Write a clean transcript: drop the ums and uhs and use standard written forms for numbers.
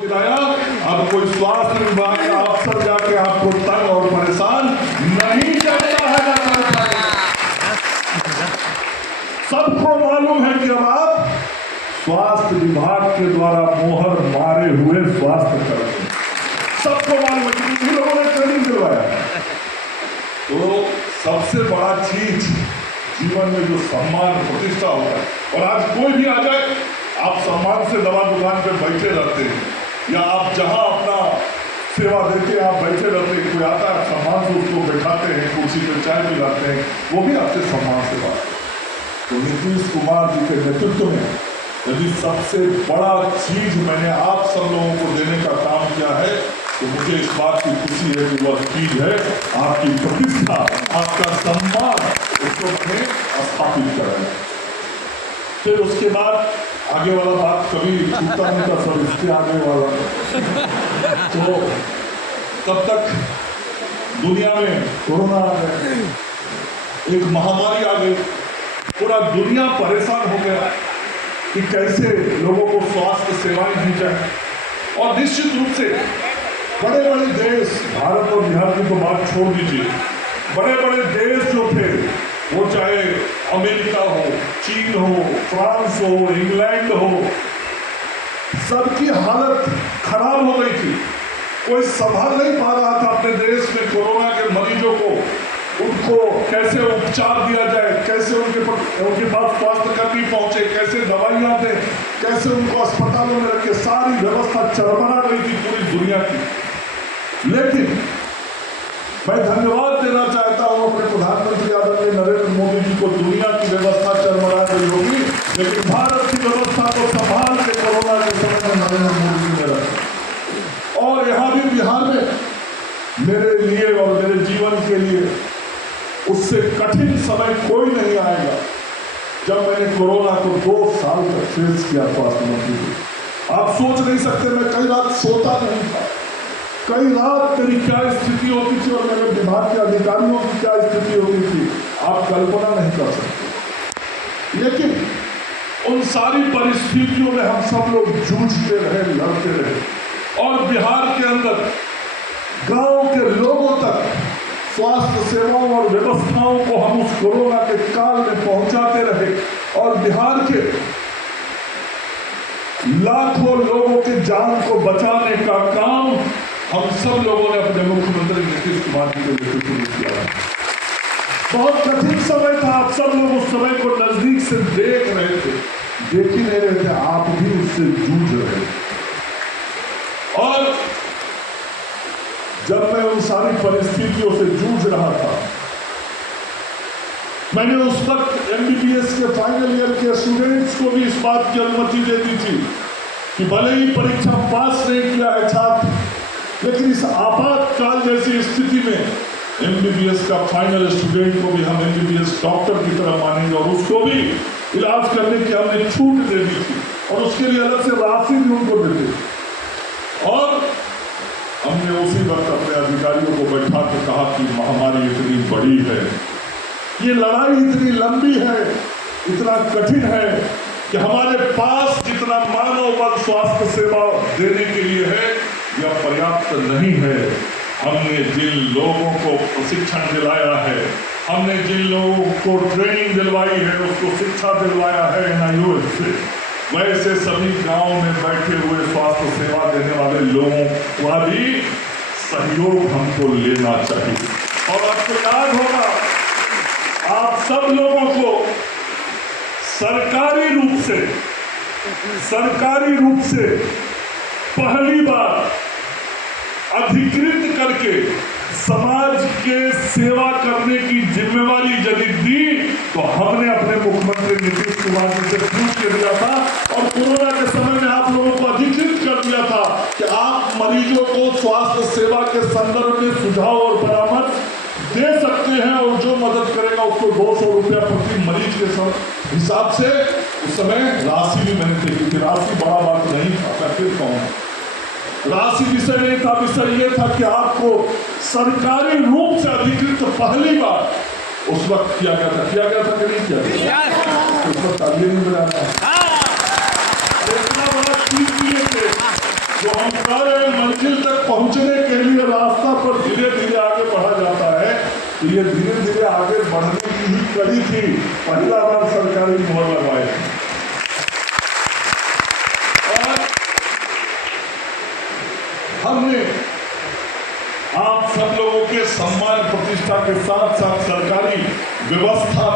दिलाया। अब कोई स्वास्थ्य विभाग का अफसर जाके आपको तंग और परेशान नहीं करता है। सबको मालूम है कि अब आप स्वास्थ्य विभाग के द्वारा मोहर मारे हुए स्वास्थ्य कर्मी, सबको मालूम है कि उन्हीं लोगों ने ट्रेनिंग दिलवाया। तो सबसे बड़ा चीज जीवन में जो सम्मान प्रतिष्ठा होता है, और आज कोई भी आ जाए आप सम्मान से दवा दुकान पे बैठे रहते हैं, या आप जहां अपना सेवा देते हैं आप बैठे रहते हैं, कोई आता है सम्मान से उसको बैठाते हैं, कुर्सी पे चाय पिलाते हैं, वो भी आपसे सम्मान से बात। तो नीतीश कुमार जी के नेतृत्व में यदि सबसे बड़ा चीज मैंने आप सब लोगों को देने का काम किया है, तो मुझे इस बात की खुशी है कि वह चीज है आपकी प्रतिष्ठा, आपका सम्मान, उसको मैंने स्थापित कराया। फिर उसके बाद आगे वाला बात कभी छूटता नहीं था, सब इसके आगे वाला। तो तब तक दुनिया में कोरोना आ गया, एक महामारी आ गई, पूरा दुनिया परेशान हो गया कि कैसे लोगों को स्वास्थ्य सेवाएं दी जाए। और निश्चित रूप से बड़े बड़े देश, भारत और बिहार की तो बात छोड़ दीजिए, बड़े बड़े देश जो थे, वो चाहे अमेरिका हो, चीन हो, फ्रांस हो, इंग्लैंड हो, सबकी हालत खराब हो गई थी। कोई संभाल नहीं पा रहा था अपने देश में कोरोना के मरीजों को, उनको कैसे उपचार दिया जाए, कैसे उनके पास स्वास्थ्य कर्मी पहुंचे, कैसे दवाइयां दें, कैसे उनको अस्पतालों में रखे, सारी व्यवस्था चरमरा गई थी पूरी दुनिया की। लेकिन मैं धन्यवाद देना चाहता हूं अपने प्रधानमंत्री आदरणीय नरेंद्र मोदी जी को। दुनिया की व्यवस्था चरमरा गई होगी, लेकिन भारत की व्यवस्था को संभाल के कोरोना के समय में नरेंद्र मोदी जी ने रखा। और यहाँ भी बिहार में मेरे लिए और मेरे जीवन के लिए उससे कठिन समय कोई नहीं आएगा जब मैंने कोरोना को 2 साल तक फेस किया स्वास्थ्य मंत्री जी। आप सोच नहीं सकते, मैं कई रात सोता नहीं था, कई रात मेरी क्या स्थिति होती थी और मेरे विभाग के अधिकारियों की क्या स्थिति होती थी, आप कल्पना नहीं कर सकते। लेकिन उन सारी परिस्थितियों में हम सब लोग जूझते रहे, लड़ते रहे, और बिहार के अंदर गांव के लोगों तक स्वास्थ्य सेवाओं और व्यवस्थाओं को हम उस कोरोना के काल में पहुंचाते रहे, और बिहार के लाखों लोगों के जान को बचाने का काम हम सब लोगों ने अपने मुख्यमंत्री नीतीश कुमार जी के नेतृत्व में किया। बहुत कठिन समय था, आप सब लोग उस समय को नजदीक से देख रहे थे, देख ही नहीं रहे थे, आप भी उससे जूझ रहे थे। और जब मैं उन सारी परिस्थितियों से जूझ रहा था, मैंने उस वक्त एमबीबीएस के फाइनल ईयर के स्टूडेंट्स को भी इस बात की अनुमति दे दी थी कि भले ही परीक्षा पास नहीं किया है छात्र, लेकिन इस आपातकाल जैसी स्थिति में एमबीबीएस का फाइनल स्टूडेंट को भी हम एमबीबीएस डॉक्टर की तरह मानेंगे, और उसको भी इलाज करने की हमने छूट दे दी थी, और उसके लिए अलग से राशि भी उनको देते। और हमने उसी वक्त अपने अधिकारियों को बैठा के कहा कि महामारी इतनी बड़ी है, ये लड़ाई इतनी लंबी है, इतना कठिन है कि हमारे पास जितना मानव बल स्वास्थ्य सेवा देने के लिए है यह पर्याप्त नहीं है। हमने जिन लोगों को प्रशिक्षण दिलाया है, हमने जिन लोगों को ट्रेनिंग दिलवाई है, उसको शिक्षा दिलवाया है NIOS से, वैसे सभी गांव में बैठे हुए स्वास्थ्य सेवा देने वाले लोगों का भी सहयोग हमको लेना चाहिए। और आपको याद होगा, आप सब लोगों को सरकारी रूप से पहली बार अधिकृत करके समाज के सेवा करने की जिम्मेवारी यदि दी, तो हमने अपने मुख्यमंत्री नीतीश कुमार जी से पूछ के दिया था, और कोरोना के समय में आप लोगों को अधिकृत कर दिया था कि आप मरीजों को स्वास्थ्य सेवा के संदर्भ में सुझाव और परामर्श दे सकते हैं, और जो मदद करेगा उसको 200 रुपया प्रति मरीज के हिसाब से उस समय राशि भी मैंने देखी थी। राशि बड़ा बात नहीं था, मैं फिर कहूँ, राशि विषय नहीं था, विषय ये था कि आपको सरकारी रूप से अधिकृत पहली बार उस वक्त किया गया था कि नहीं किया गया, उस वक्त तालियां नहीं बजाना। इतना बड़ा चीज किए थे जो हम कह रहे हैं मंजिल तक पहुंचने के लिए रास्ता पर धीरे धीरे आगे बढ़ा जाता है, तो ये धीरे धीरे आगे बढ़ने की ही कड़ी थी। पहला बार सरकारी मोहर लगवाए और हमने आप सब लोगों के सम्मान प्रतिष्ठा के साथ साथ सरकारी व्यवस्था